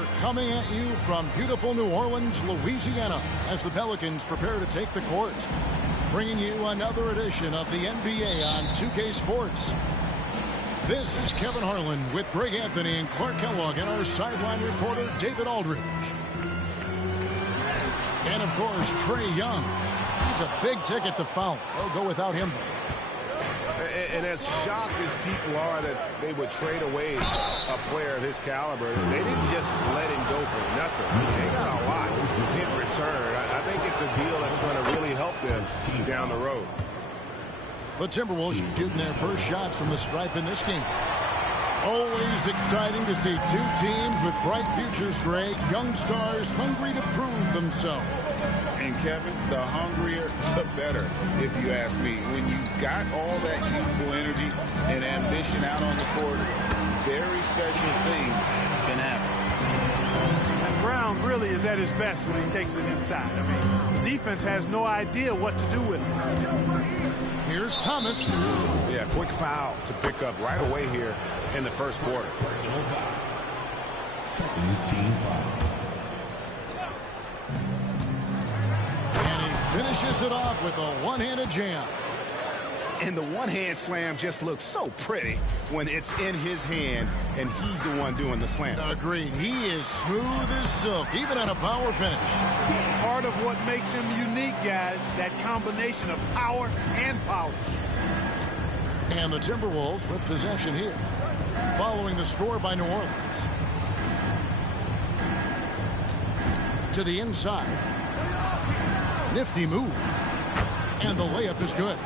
We're coming at you from beautiful New Orleans, Louisiana, as the Pelicans prepare to take the court. Bringing you another edition of the NBA on 2K Sports. This is Kevin Harlan with Greg Anthony and Clark Kellogg and our sideline reporter, David Aldridge. And, of course, Trae Young. He's a big ticket to foul. They'll go without him. And as shocked as people are that they would trade away a player of his caliber, they didn't just let him go for nothing. They got a lot in return. I think it's a deal that's going to really help them down the road. The Timberwolves shooting their first shots from the stripe in this game. Always exciting to see two teams with bright futures, Greg. Young stars hungry to prove themselves. And Kevin, the hungrier, the better, if you ask me. When you got all that youthful energy and ambition out on the court, very special things can happen. And Brown really is at his best when he takes it inside. I mean, the defense has no idea what to do with him. Here's Thomas. Yeah, quick foul to pick up right away here in the first quarter. Second team foul. Finishes it off with a one-handed jam. And the one-hand slam just looks so pretty when it's in his hand and he's the one doing the slam. Agreed. He is smooth as silk, even on a power finish. Part of what makes him unique, guys, that combination of power and polish. And the Timberwolves with possession here, following the score by New Orleans. To the inside. Nifty move. And the layup is good.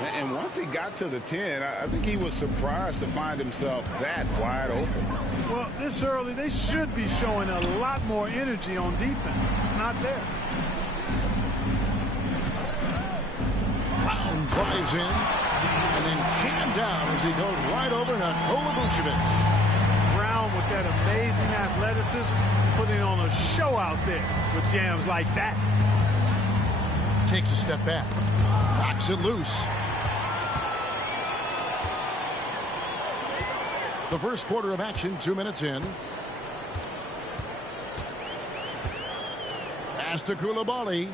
And once he got to the 10, I think he was surprised to find himself that wide open. Well, this early, they should be showing a lot more energy on defense. It's not there. Brown drives in and then jammed down as he goes right over Nikola Vucevic. Brown with that amazing athleticism, putting on a show out there with jams like that. Takes a step back. Knocks it loose. The first quarter of action, 2 minutes in. Pass to Coulibaly.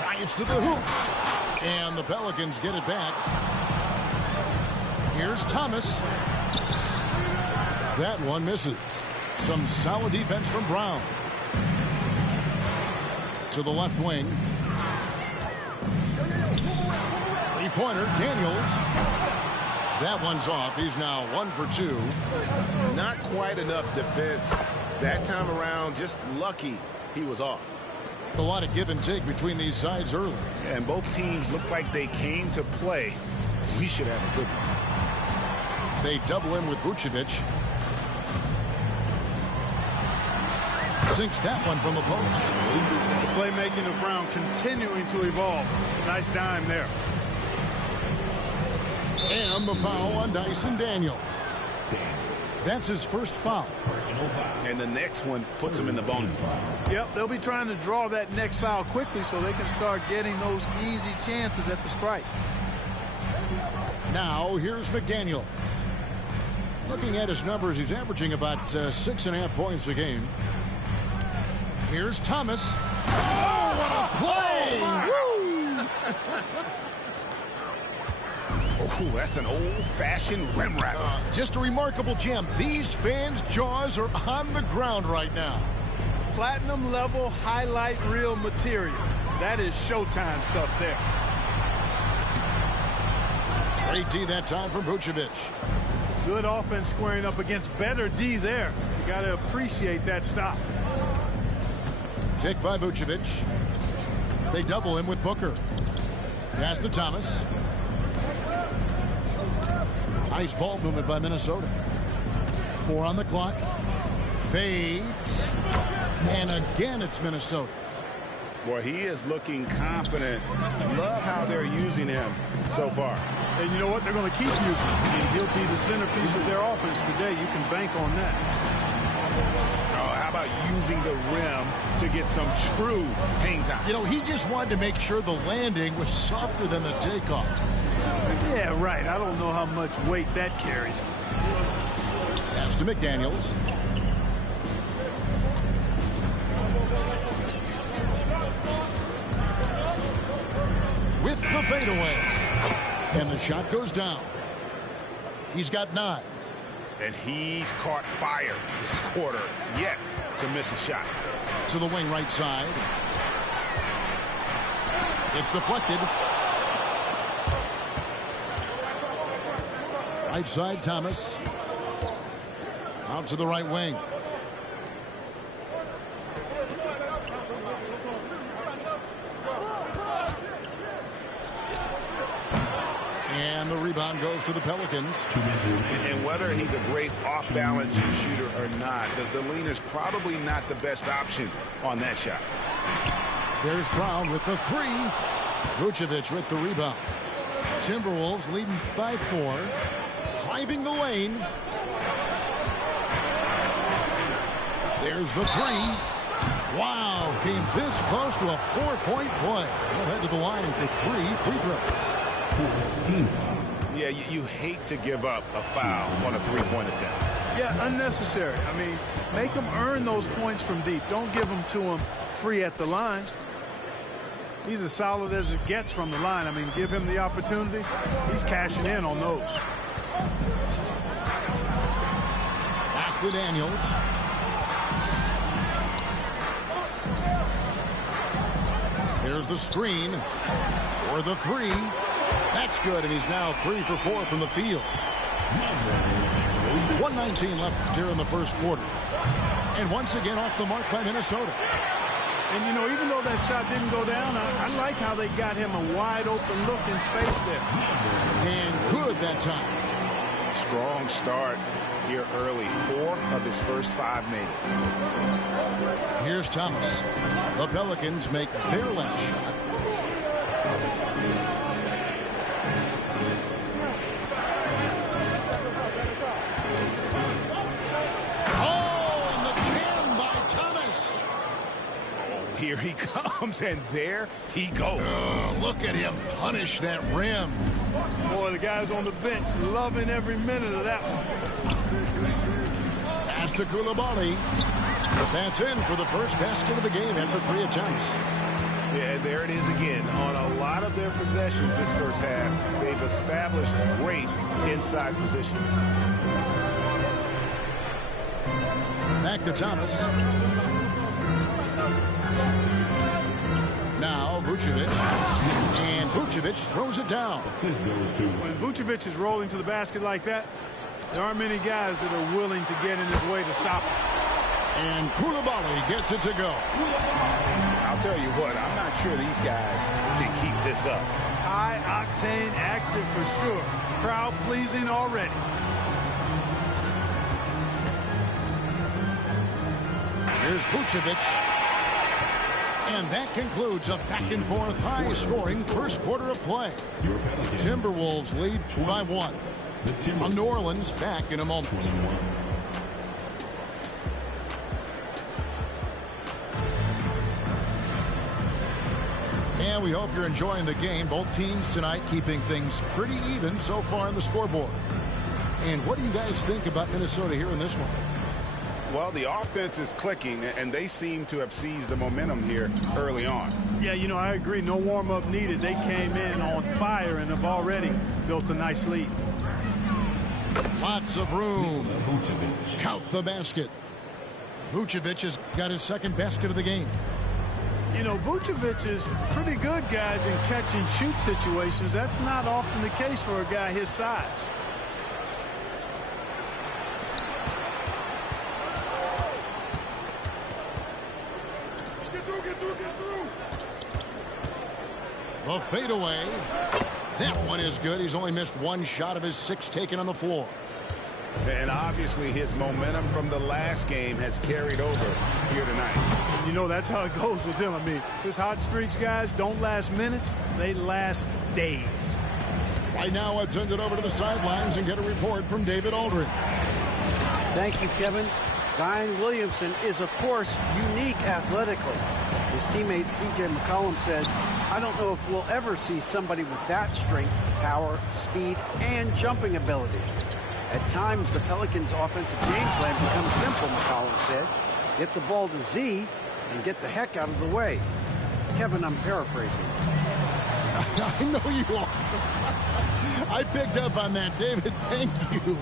Drives to the hoop. And the Pelicans get it back. Here's Thomas. That one misses. Some solid defense from Brown. To the left wing. Three-pointer, Daniels. That one's off. He's now 1 for 2. Not quite enough defense that time around. Just lucky he was off. A lot of give and take between these sides early. And both teams look like they came to play. We should have a good one. They double him with Vucevic. Sinks that one from the post. The playmaking of Brown continuing to evolve. Nice dime there. And the foul on Dyson Daniels. That's his first foul. And the next one puts him in the bonus. Yep, they'll be trying to draw that next foul quickly so they can start getting those easy chances at the strike. Now, here's McDaniels. Looking at his numbers, he's averaging about 6.5 points a game. Here's Thomas. Oh, what a play! Woo! Oh, that's an old-fashioned rim wrap. Just a remarkable jam. These fans' jaws are on the ground right now. Platinum level highlight reel material. That is Showtime stuff there. Great D that time from Vucevic. Good offense squaring up against better D there. You got to appreciate that stop. Picked by Vucevic. They double him with Booker. Pass to Thomas. Nice ball movement by Minnesota. 4 on the clock. Fades. And again, it's Minnesota. Boy, he is looking confident. Love how they're using him so far. And you know what? They're going to keep using him. And he'll be the centerpiece of their offense today. You can bank on that. How about using the rim to get some true hang time? You know, he just wanted to make sure the landing was softer than the takeoff. Yeah, right. I don't know how much weight that carries. Pass to McDaniels. With the fadeaway. And the shot goes down. He's got 9. And he's caught fire this quarter yet to miss a shot. To the wing right side. It's deflected. Right side, Thomas. Out to the right wing. And the rebound goes to the Pelicans. And whether he's a great off-balance shooter or not, the lean is probably not the best option on that shot. There's Brown with the 3. Vucevic with the rebound. Timberwolves leading by 4. Driving the lane. There's the 3. Wow, came this close to a 4-point play. He'll head to the line for 3 free throws. Yeah, you hate to give up a foul on a three-point attempt. Yeah, unnecessary. I mean, make them earn those points from deep. Don't give them to them free at the line. He's as solid as it gets from the line. I mean, give him the opportunity. He's cashing in on those. Back to Daniels. There's the screen for the 3. That's good, and he's now 3 for 4 from the field. 1:19 left here in the first quarter. And once again off the mark by Minnesota. And, you know, even though that shot didn't go down, I like how they got him a wide-open look in space there. And good that time. Strong start here early. 4 of his first 5 made. Here's Thomas. The Pelicans make their last shot. Oh, and the jam by Thomas. Here he comes, and there he goes. Look at him punish that rim. Boy, the guys on the bench loving every minute of that one. Pass to Coulibaly. That's in for the first basket of the game after 3 attempts. Yeah, there it is again. On a lot of their possessions this first half, they've established great inside position. Back to Thomas. Now Vucevic. And Vucevic throws it down. When Vucevic is rolling to the basket like that, there aren't many guys that are willing to get in his way to stop him. And Coulibaly gets it to go. I'll tell you what, I'm not sure these guys can keep this up. High-octane action for sure. Crowd-pleasing already. Here's Vucevic. And that concludes a back-and-forth, high-scoring first quarter of play. Timberwolves lead by 1. On New Orleans, back in a moment. And we hope you're enjoying the game. Both teams tonight keeping things pretty even so far on the scoreboard. And what do you guys think about Minnesota here in this one? Well, the offense is clicking, and they seem to have seized the momentum here early on. Yeah, you know, I agree. No warm-up needed. They came in on fire and have already built a nice lead. Lots of room. Count the basket. Vucevic has got his second basket of the game. You know, Vucevic is pretty good, guys, in catch-and-shoot situations. That's not often the case for a guy his size. Get through. The fadeaway. That one is good. He's only missed 1 shot of his 6 taken on the floor. And obviously his momentum from the last game has carried over here tonight. You know, that's how it goes with him. I mean, his hot streaks, guys, don't last minutes. They last days. Right now, let's send it over to the sidelines and get a report from David Aldridge. Thank you, Kevin. Zion Williamson is, of course, unique athletically. His teammate C.J. McCollum says, I don't know if we'll ever see somebody with that strength, power, speed, and jumping ability. At times, the Pelicans' offensive game plan becomes simple, McCollum said. Get the ball to Z and get the heck out of the way. Kevin, I'm paraphrasing. I know you are. I picked up on that, David. Thank you.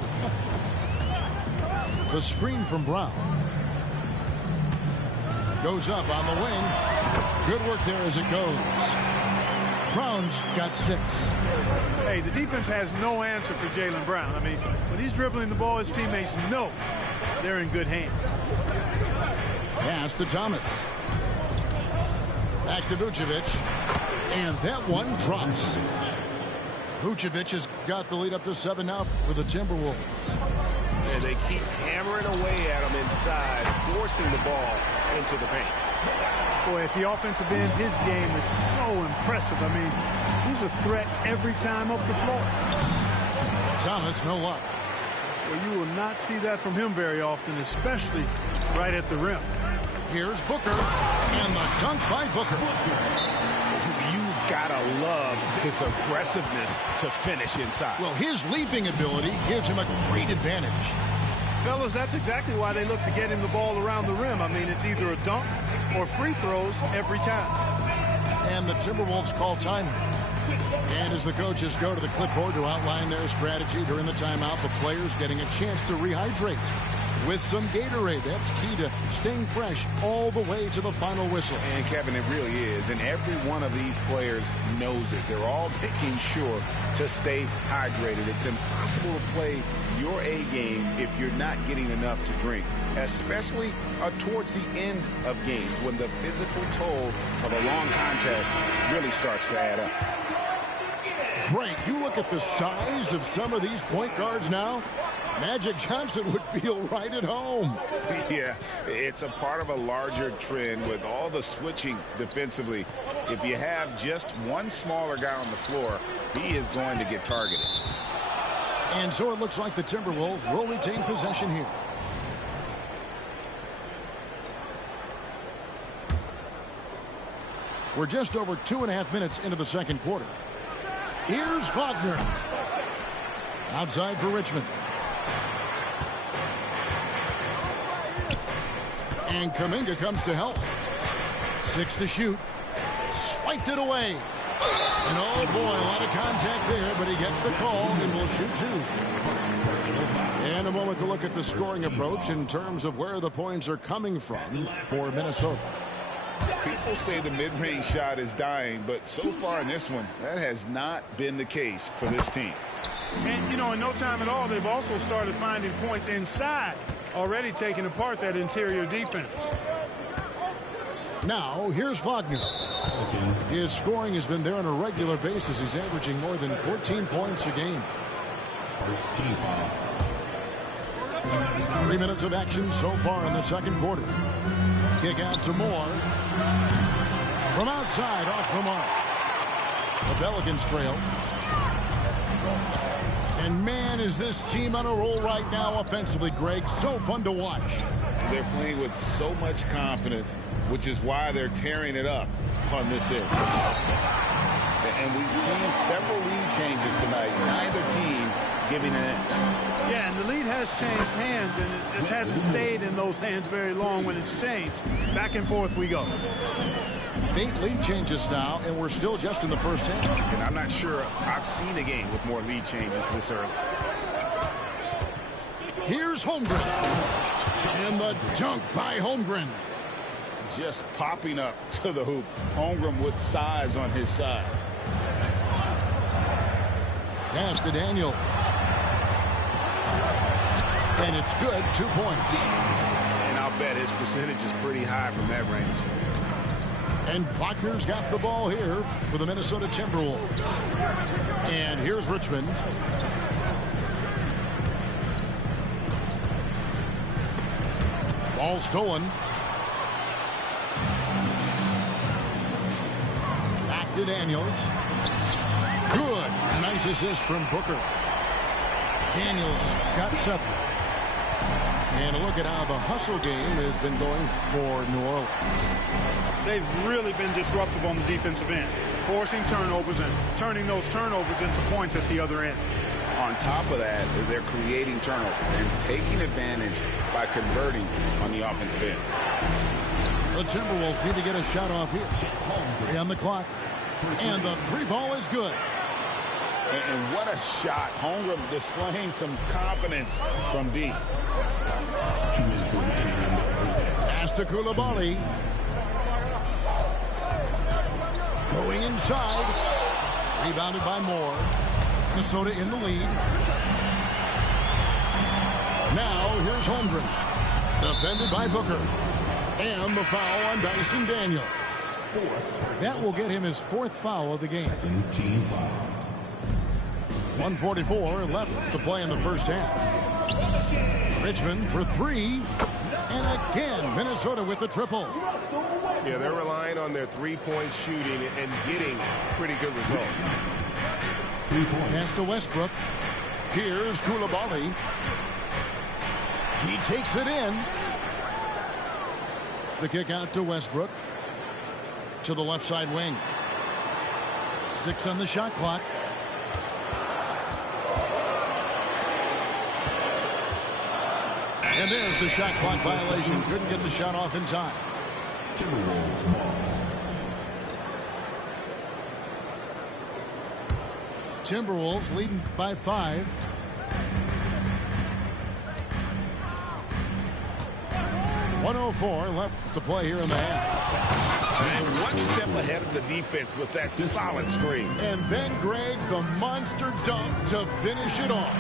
The screen from Brown. Goes up on the wing. Good work there as it goes. Brown's got 6. Hey, the defense has no answer for Jaylen Brown. I mean, when he's dribbling the ball, his teammates know they're in good hands. Pass to Thomas. Back to Vucevic. And that one drops. Vucevic has got the lead up to 7 now for the Timberwolves. And they keep hammering away at him inside, forcing the ball into the paint. Boy, at the offensive end, his game is so impressive. I mean, he's a threat every time up the floor. Thomas, no luck. Well, you will not see that from him very often, especially right at the rim. Here's Booker, and the dunk by Booker. You've got to love his aggressiveness to finish inside. Well, his leaping ability gives him a great advantage. Fellas, that's exactly why they look to get him the ball around the rim. I mean, it's either a dunk or free throws every time. And the Timberwolves call timeout. And as the coaches go to the clipboard to outline their strategy during the timeout, the players getting a chance to rehydrate with some Gatorade. That's key to staying fresh all the way to the final whistle. And Kevin, it really is. And every one of these players knows it. They're all making sure to stay hydrated. It's impossible to play your A game if you're not getting enough to drink, especially towards the end of games when the physical toll of a long contest really starts to add up. Great. You look at the size of some of these point guards now. Magic Johnson would feel right at home. Yeah, it's a part of a larger trend with all the switching defensively. If you have just one smaller guy on the floor, he is going to get targeted. And so it looks like the Timberwolves will retain possession here. We're just over 2.5 minutes into the second quarter. Here's Wagner. Outside for Richmond. And Kuminga comes to help. 6 to shoot. Swiped it away. And oh boy, a lot of contact there, but he gets the call and will shoot 2. And a moment to look at the scoring approach in terms of where the points are coming from for Minnesota. People say the mid-range shot is dying, but so far in this one, that has not been the case for this team. And, you know, in no time at all, they've also started finding points inside, already taking apart that interior defense. Now, here's Wagner. His scoring has been there on a regular basis. He's averaging more than 14 points a game. 3 minutes of action so far in the second quarter. Kick out to Moore. From outside, off the mark. The Pelicans trail. And man, is this team on a roll right now offensively, Greg. So fun to watch. They're playing with so much confidence, which is why they're tearing it up on this end. And we've seen several lead changes tonight. Neither team giving an inch. Yeah, and the lead has changed hands, and it just hasn't stayed in those hands very long when it's changed. Back and forth we go. 8 lead changes now, and we're still just in the first half. And I'm not sure I've seen a game with more lead changes this early. Here's Holmgren. And the dunk by Holmgren. Just popping up to the hoop. Holmgren with size on his side. Pass to Daniel. And it's good. 2 points. And I'll bet his percentage is pretty high from that range. And Wagner's got the ball here for the Minnesota Timberwolves. And here's Richmond. Ball stolen. Back to Daniels. Good. A nice assist from Booker. Daniels has got 7. And a look at how the hustle game has been going for New Orleans. They've really been disruptive on the defensive end, forcing turnovers and turning those turnovers into points at the other end. On top of that, they're creating turnovers and taking advantage by converting on the offensive end. The Timberwolves need to get a shot off here. 3 on the clock. And the 3 ball is good. And what a shot. Holmgren displaying some confidence from deep. Pass to Coulibaly. Going inside. Rebounded by Moore. Minnesota in the lead. Now here's Holmgren. Defended by Booker. And the foul on Dyson Daniels. That will get him his 4th foul of the game. 1:44 left to play in the first half. Richmond for 3. And again, Minnesota with the triple. Yeah, they're relying on their three-point shooting and getting pretty good results. Pass to Westbrook. Here's Coulibaly. He takes it in. The kick out to Westbrook. To the left side wing. 6 on the shot clock. And there's the shot clock violation. Couldn't get the shot off in time. Timberwolves leading by 5. .104 left to play here in the half. And one step ahead of the defense with that solid screen. And then, Greg, the monster dunk to finish it off.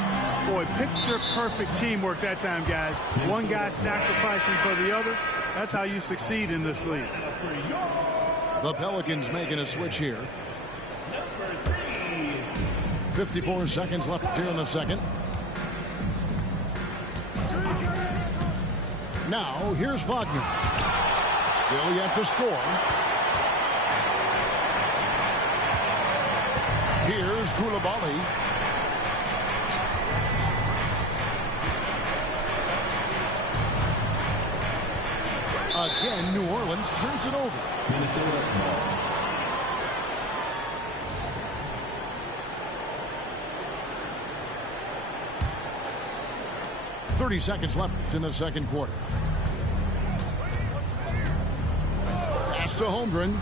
Boy, picture-perfect teamwork that time, guys. One guy sacrificing for the other. That's how you succeed in this league. The Pelicans making a switch here. 54 seconds left here in the second. Now, here's Wagner. Still yet to score. Here's Coulibaly. Again, New Orleans turns it over. 30 seconds left in the second quarter. Pass to Holmgren.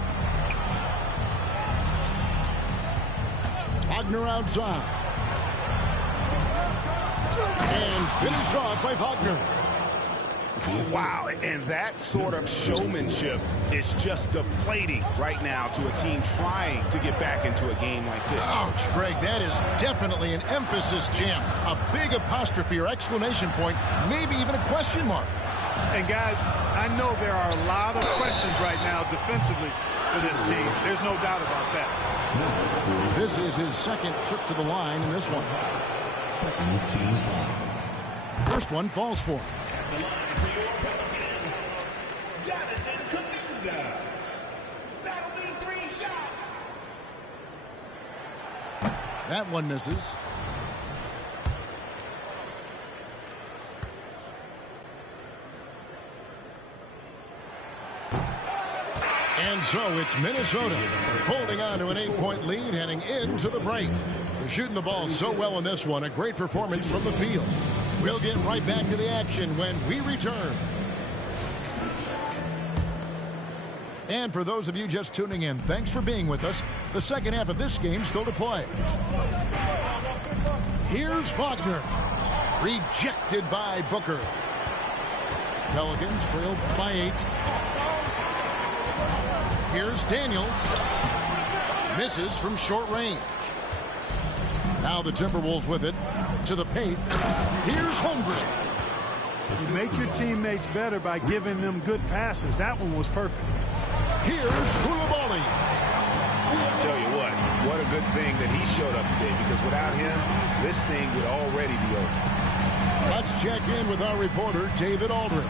Wagner outside. And finished off by Wagner. Wow, and that sort of showmanship is just deflating right now to a team trying to get back into a game like this. Ouch, Greg, that is definitely an emphasis jam. A big apostrophe or exclamation point, maybe even a question mark. And guys, I know there are a lot of questions right now defensively for this team. There's no doubt about that. This is his second trip to the line in this one. First one falls for him. That one misses. And so it's Minnesota holding on to an 8-point lead heading into the break. They're shooting the ball so well in this one. A great performance from the field. We'll get right back to the action when we return. And for those of you just tuning in, thanks for being with us. The second half of this game still to play. Here's Wagner. Rejected by Booker. Pelicans trail by 8. Here's Daniels. Misses from short range. Now the Timberwolves with it. To the paint. Here's Holmgren. You make your teammates better by giving them good passes. That one was perfect. Here's Coulibaly. I'll tell you what a good thing that he showed up today, because without him, this thing would already be over. Let's check in with our reporter, David Aldridge.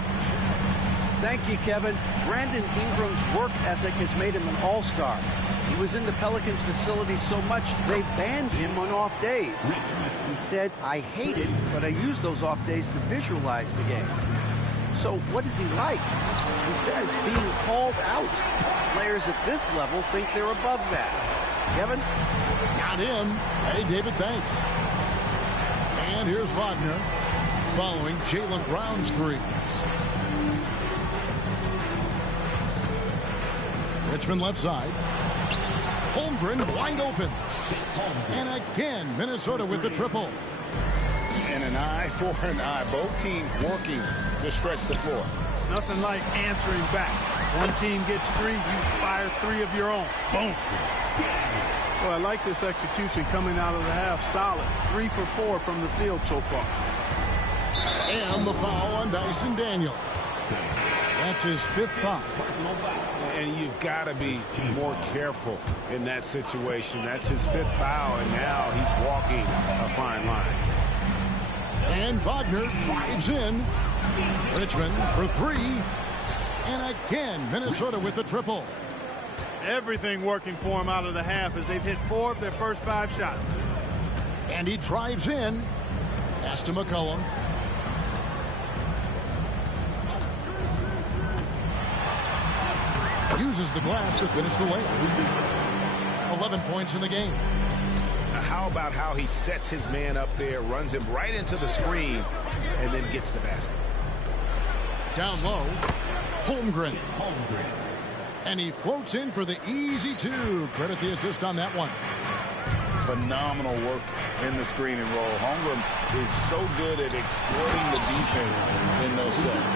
Thank you, Kevin. Brandon Ingram's work ethic has made him an all-star. He was in the Pelicans facility so much, they banned him on off days. He said, "I hate it, but I use those off days to visualize the game." So what is he like? He says being called out. Players at this level think they're above that. Kevin? Got him. Hey, David, thanks. And here's Wagner following Jaylen Brown's three. Richmond left side. Holmgren wide open. And again, Minnesota with the triple. And an eye for an eye. Both teams working to stretch the floor. Nothing like answering back. One team gets three, you fire three of your own. Boom. Well, I like this execution coming out of the half. Solid. 3 for 4 from the field so far. And the foul on Dyson Daniel. That's his 5th foul. And you've got to be more careful in that situation. That's his 5th foul, and now he's walking a fine line. And Wagner drives in. Richmond for 3. And again, Minnesota with the triple. Everything working for him out of the half as they've hit 4 of their first 5 shots. And he drives in. Pass to McCollum. Uses the glass to finish the layup. 11 points in the game. Now, how about how he sets his man up there, runs him right into the screen, and then gets the basket. Down low, Holmgren. And he floats in for the easy 2. Credit the assist on that one. Phenomenal work in the screen and roll. Holmgren is so good at exploiting the defense in those sets.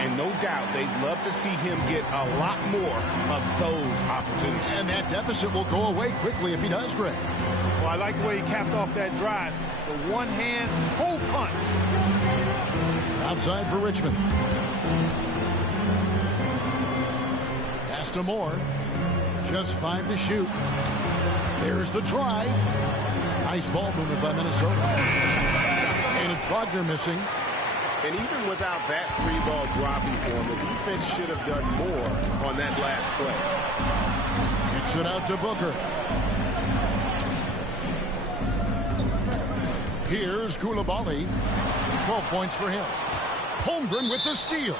And no doubt they'd love to see him get a lot more of those opportunities. And that deficit will go away quickly if he does, Greg. Well, I like the way he capped off that drive. The one-hand hole punch. Outside for Richmond. Pass to Moore. Just 5 to shoot. There's the drive. Nice ball movement by Minnesota. And it's Wagner missing. And even without that 3-ball dropping for him, the defense should have done more on that last play. Kicks it out to Booker. Here's Koulibaly. 12 points for him. Holmgren with the steal.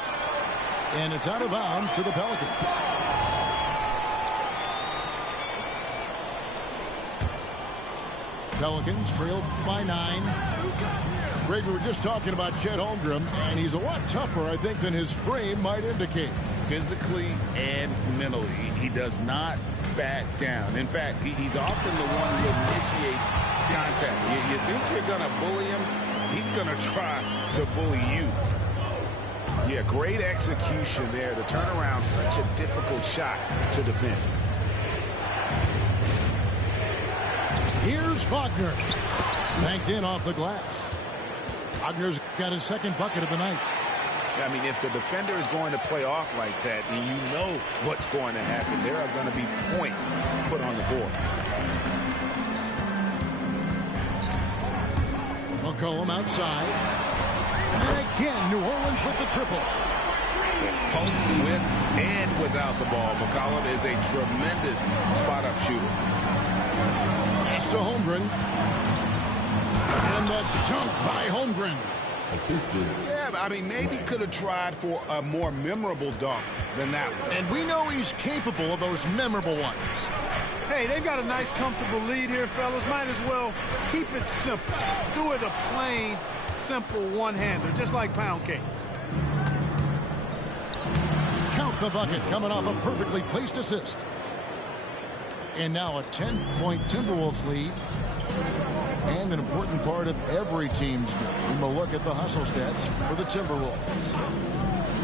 And it's out of bounds to the Pelicans. Pelicans trailed by 9. Greg, we were just talking about Chet Holmgren, and he's a lot tougher, I think, than his frame might indicate. Physically and mentally, he does not back down. In fact, he's often the one who initiates contact. You think you're going to bully him, he's going to try to bully you. Yeah, great execution there. The turnaround, such a difficult shot to defend. Here's Wagner. Banked in off the glass. Wagner's got his 2nd bucket of the night. I mean, if the defender is going to play off like that, and you know what's going to happen, there are going to be points put on the board. McCollum outside. And again, New Orleans with the triple. Potent with and without the ball, McCollum is a tremendous spot-up shooter. Pass to Holmgren. And the dunk by Holmgren. Yeah, I mean, maybe could have tried for a more memorable dunk than that one. And we know he's capable of those memorable ones. Hey, they've got a nice, comfortable lead here, fellas. Might as well keep it simple. Do it a plain, simple one-hander, just like pound cake. Count the bucket coming off a perfectly placed assist. And now a 10-point Timberwolves lead. And an important part of every team's game. We'll look at the hustle stats for the Timberwolves.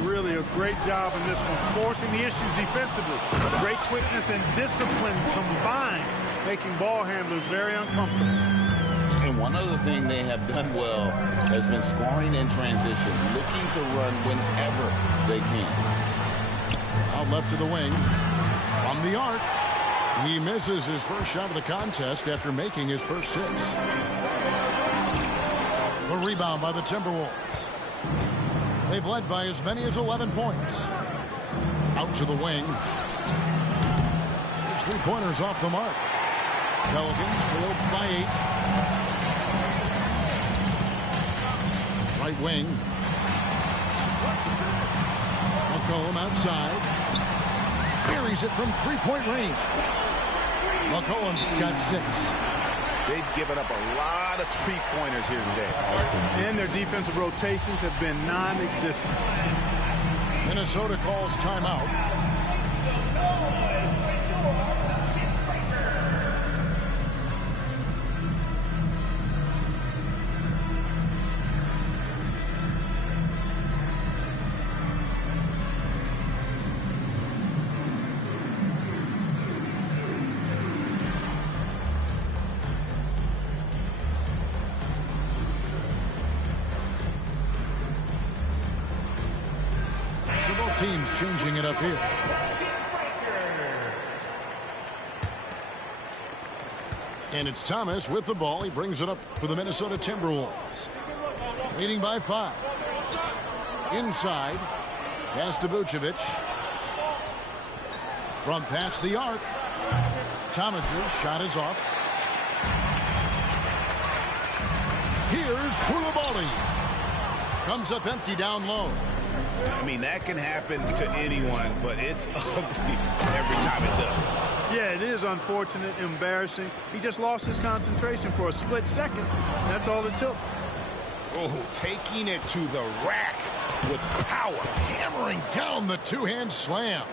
Really a great job in this one, forcing the issues defensively. Great quickness and discipline combined, making ball handlers very uncomfortable. And one other thing they have done well has been scoring in transition, looking to run whenever they can. Out left to the wing. From the arc. He misses his first shot of the contest after making his first 6. The rebound by the Timberwolves. They've led by as many as 11 points. Out to the wing. His 3-pointers off the mark. Pelicans trailed by 8. Right wing. McCollum outside. Buries it from 3-point range. McCollum's got 6. they've given up a lot of three-pointers here today. And their defensive rotations have been non-existent. Minnesota calls timeout. Both teams changing it up here. And it's Thomas with the ball. He brings it up for the Minnesota Timberwolves. Leading by 5. Inside. Pass to Vucevic. From past the arc. Thomas's shot is off. Here's Koulibaly. Comes up empty down low. I mean, that can happen to anyone, but it's ugly every time it does. Yeah, it is unfortunate, embarrassing. He just lost his concentration for a split second. That's all it took. Oh, taking it to the rack with power. Hammering down the two-hand slam.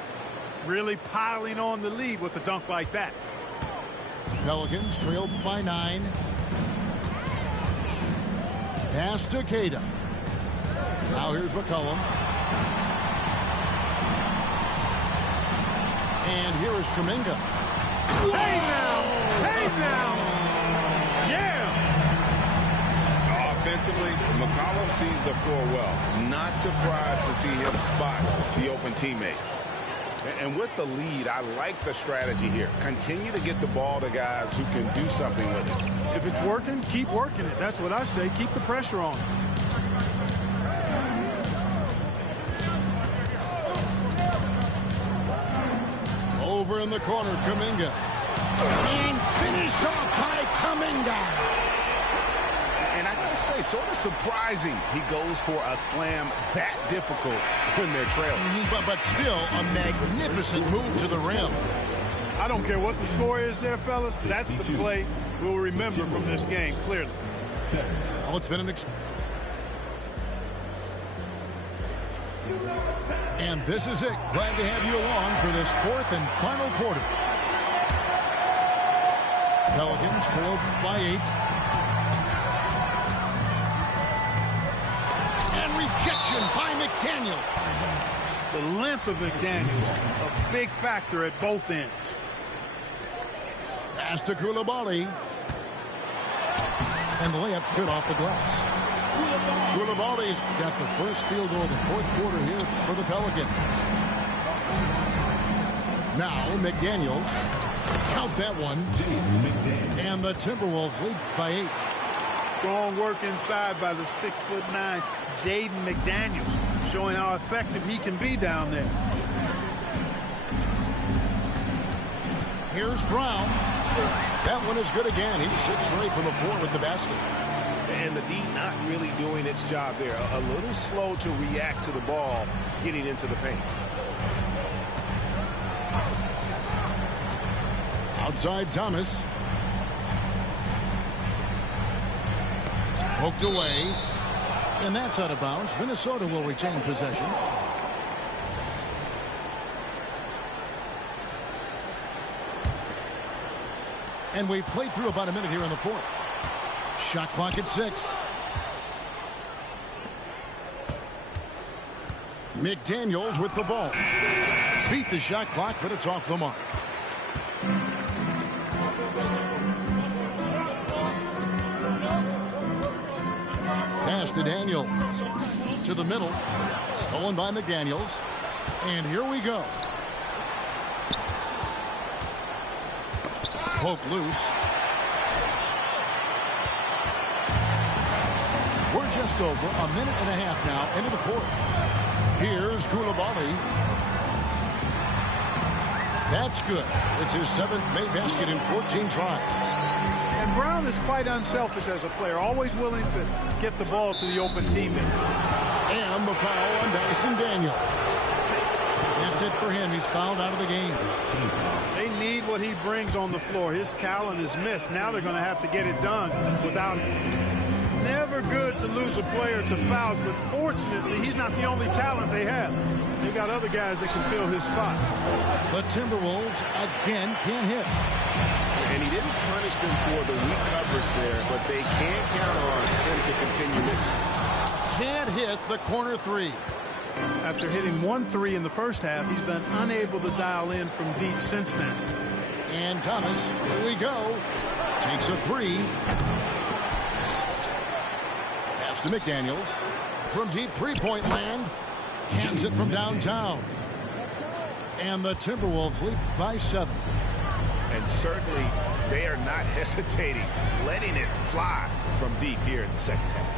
Really piling on the lead with a dunk like that. Pelicans trailed by 9. Pass to Queta. Now here's McCollum. And here is Kuminga. Hey now! Hey now! Yeah! Offensively, McCollum sees the floor well. Not surprised to see him spot the open teammate. And with the lead, I like the strategy here. Continue to get the ball to guys who can do something with it. If it's working, keep working it. That's what I say. Keep the pressure on. Over in the corner, Kuminga. And finished off by Kuminga. And I gotta say, sort of surprising he goes for a slam that difficult when they're trailing. But still a magnificent move to the rim. I don't care what the score is there, fellas. That's the play we'll remember from this game, clearly. Oh, it's been an and this is it. Glad to have you along for this 4th and final quarter. Pelicans trailed by 8. And rejection by McDaniel. The length of McDaniel, a big factor at both ends. Pass to Koulibaly. And the layup's good off the glass. Koulibaly's got the first field goal of the 4th quarter here for the Pelicans. Now McDaniels. Count that one. And the Timberwolves lead by 8. Strong work inside by the 6'9" Jaden McDaniels, showing how effective he can be down there. Here's Brown. That one is good again. He's 6 for 8 from the floor with the basket. And the D not really doing its job there. A little slow to react to the ball getting into the paint. Outside Thomas. Poked away. And that's out of bounds. Minnesota will retain possession. And we've played through about a minute here in the 4th. Shot clock at 6. McDaniels with the ball. Beat the shot clock, but it's off the mark. Pass to Daniels. To the middle. Stolen by McDaniels. And here we go. Poke loose. We're just over a minute and a half now into the 4th. Here's Koulibaly. That's good. It's his 7th made basket in 14 tries. And Brown is quite unselfish as a player, always willing to get the ball to the open teammate. And the foul on Dyson Daniel. It's That's it for him. He's fouled out of the game. They need what he brings on the floor. His talent is missed. Now they're going to have to get it done without him. Never good to lose a player to fouls, but fortunately, he's not the only talent they have. They got other guys that can fill his spot. The Timberwolves again can't hit. And he didn't punish them for the weak coverage there, but they can't count on him to continue missing. Can't hit the corner three. After hitting 1 3 in the first half, he's been unable to dial in from deep since then. And Thomas, here we go, takes a three. Pass to McDaniels. From deep three-point land. Cans it from downtown. And the Timberwolves lead by 7. And certainly they are not hesitating, letting it fly from deep here in the second half.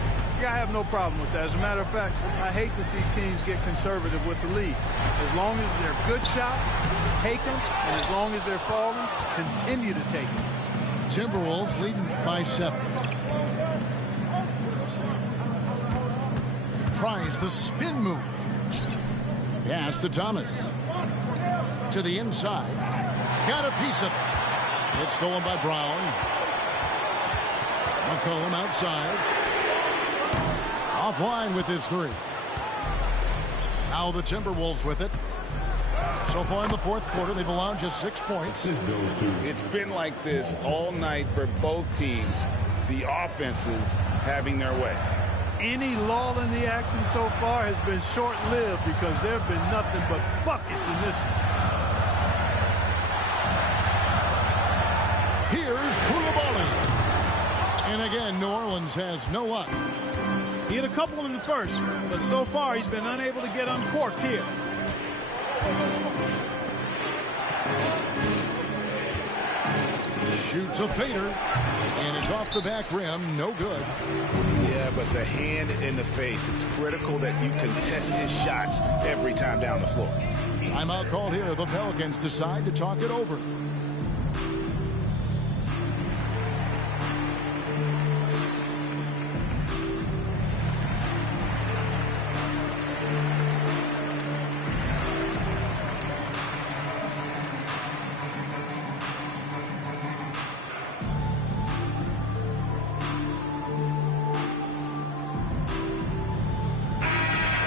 Yeah, I have no problem with that. As a matter of fact, I hate to see teams get conservative with the lead. As long as they're good shots, take them. And as long as they're falling, continue to take them. Timberwolves leading by 7. Tries the spin move. Pass to Thomas. To the inside. Got a piece of it. It's stolen by Brown. McCollum outside. Offline with his three. Now the Timberwolves with it. So far in the fourth quarter, they've allowed just 6 points. It's been like this all night for both teams. The offenses having their way. Any lull in the action so far has been short-lived because there have been nothing but buckets in this one. Here's Coulibaly. And again, New Orleans has no luck. He had a couple in the first, but so far he's been unable to get uncorked here. Shoots a fader, and it's off the back rim. No good. Yeah, but the hand in the face, it's critical that you contest his shots every time down the floor. Timeout called here. The Pelicans decide to talk it over.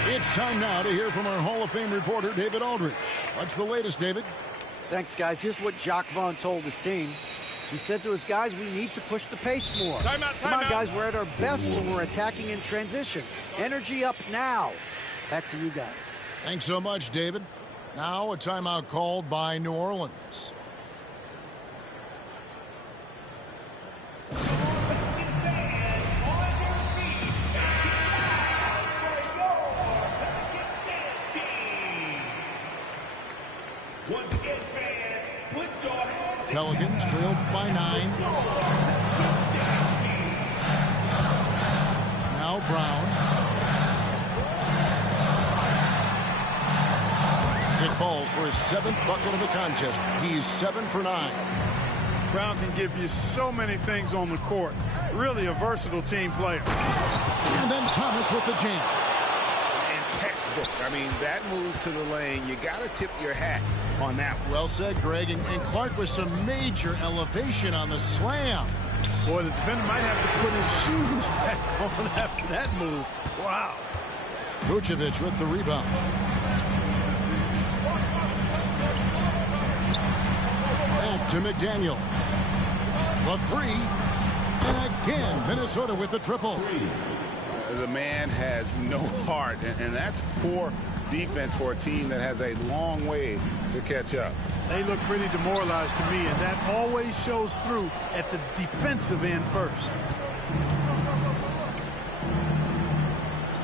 It's time now to hear from our Hall of Fame reporter, David Aldridge. What's the latest, David? Thanks, guys. Here's what Jacques Vaughn told his team. He said to his guys, we need to push the pace more. Come on, guys. We're at our best when we're attacking in transition. Energy up now. Back to you guys. Thanks so much, David. Now a timeout called by New Orleans. Pelicans trailed by 9. Now Brown. It falls for his 7th bucket of the contest. He's 7 for 9. Brown can give you so many things on the court. Really a versatile team player. And then Thomas with the jam. And textbook. I mean, that move to the lane, you got to tip your hat on that one. Well said, Greg. And Clark with some major elevation on the slam. Boy, the defender might have to put his shoes back on after that move. Wow. Vucevic with the rebound. Back to McDaniel. The three. And again, Minnesota with the triple. The man has no heart, and that's poor defense for a team that has a long way to catch up. They look pretty demoralized to me, and that always shows through at the defensive end first.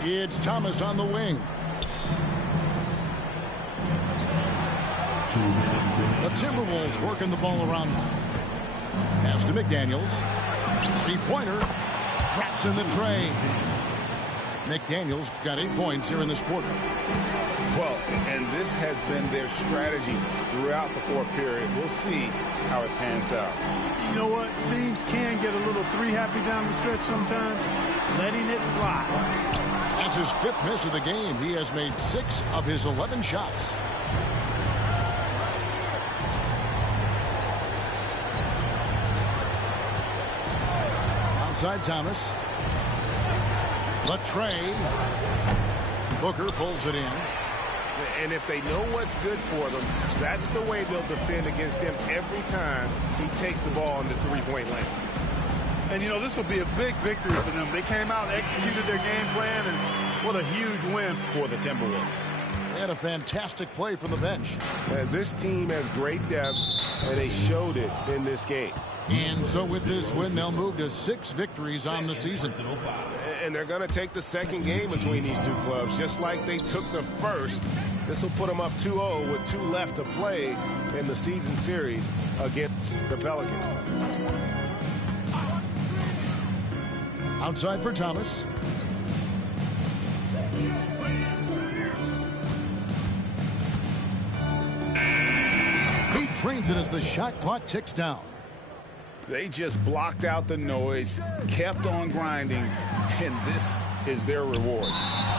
It's Thomas on the wing. The Timberwolves working the ball around now. Pass to McDaniels. Three-pointer. Drops in the tray. McDaniels got 8 points here in this quarter. Well, and this has been their strategy throughout the fourth period. We'll see how it pans out. You know what? Teams can get a little three-happy down the stretch sometimes. Letting it fly. That's his 5th miss of the game. He has made 6 of his 11 shots. Outside Thomas. Latrey. Booker pulls it in. And if they know what's good for them, that's the way they'll defend against him every time he takes the ball in the three-point lane. And, you know, this will be a big victory for them. They came out, executed their game plan, and what a huge win for the Timberwolves. They had a fantastic play from the bench. And this team has great depth, and they showed it in this game. And so with this win, they'll move to 6 victories on the season. And they're going to take the second game between these two clubs, just like they took the first. This will put them up 2-0 with 2 left to play in the season series against the Pelicans. Outside for Thomas. He trains it as the shot clock ticks down. They just blocked out the noise, kept on grinding, and this is their reward.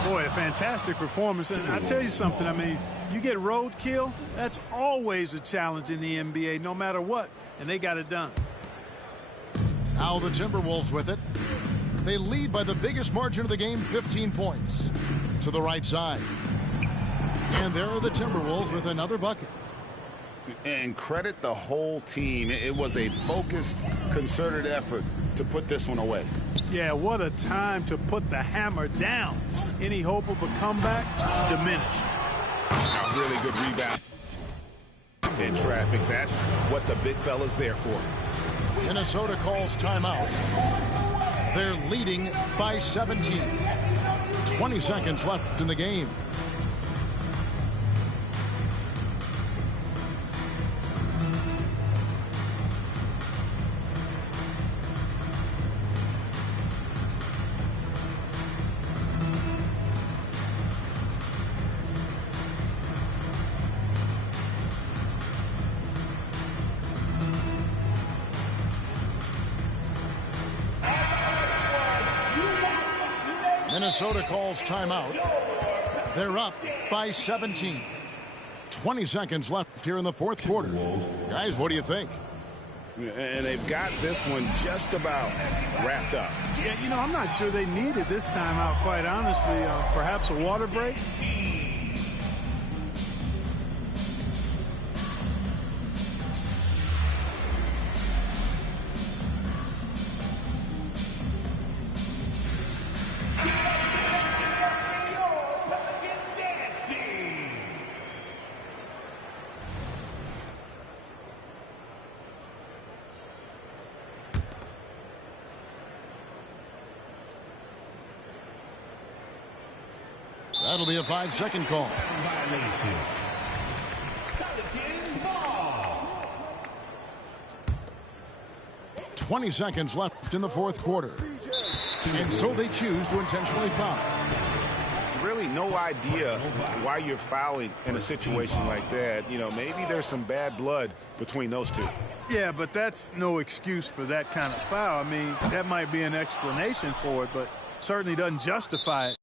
Boy, a fantastic performance. And I tell you something, I mean, you get roadkill, that's always a challenge in the NBA, no matter what, and they got it done. Now the Timberwolves with it. They lead by the biggest margin of the game, 15 points. To the right side. And there are the Timberwolves with another bucket. And credit the whole team. It was a focused, concerted effort to put this one away. Yeah, what a time to put the hammer down. Any hope of a comeback diminished. A really good rebound. In traffic, that's what the big fella's there for. Minnesota calls timeout. They're leading by 17. 20 seconds left in the game. Minnesota calls timeout. They're up by 17. 20 seconds left here in the fourth quarter. Guys, what do you think? And they've got this one just about wrapped up. Yeah, you know, I'm not sure they needed this timeout, quite honestly. Perhaps a water break? That'll be a 5-second call. 20 seconds left in the fourth quarter. And so they choose to intentionally foul. Really no idea why you're fouling in a situation like that. You know, maybe there's some bad blood between those two. Yeah, but that's no excuse for that kind of foul. I mean, that might be an explanation for it, but certainly doesn't justify it.